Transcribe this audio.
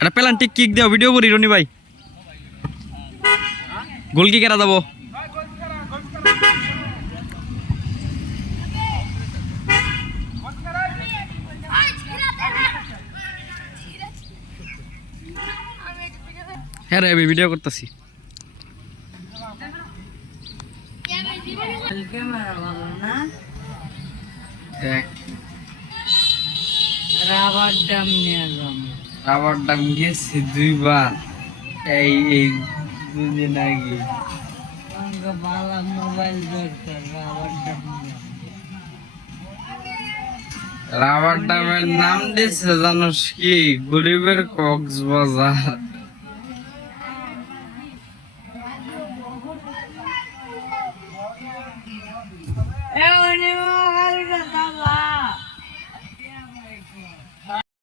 এটা পেলান্টিক কিক দেও ভিডিও করি রনি ভাই গোল কি কেরা যাবো হ্যাঁ রে আমি ভিডিও করতেছি রাবার ডাম নিয়ে যাম রাবার ডাম গেছি দুইবার এই দুদিন আগে আমাকে ভালো মোবাইল দরকার রাবার ডামের নাম দিয়েছে জানোস কি গরিবের কক্সবাজার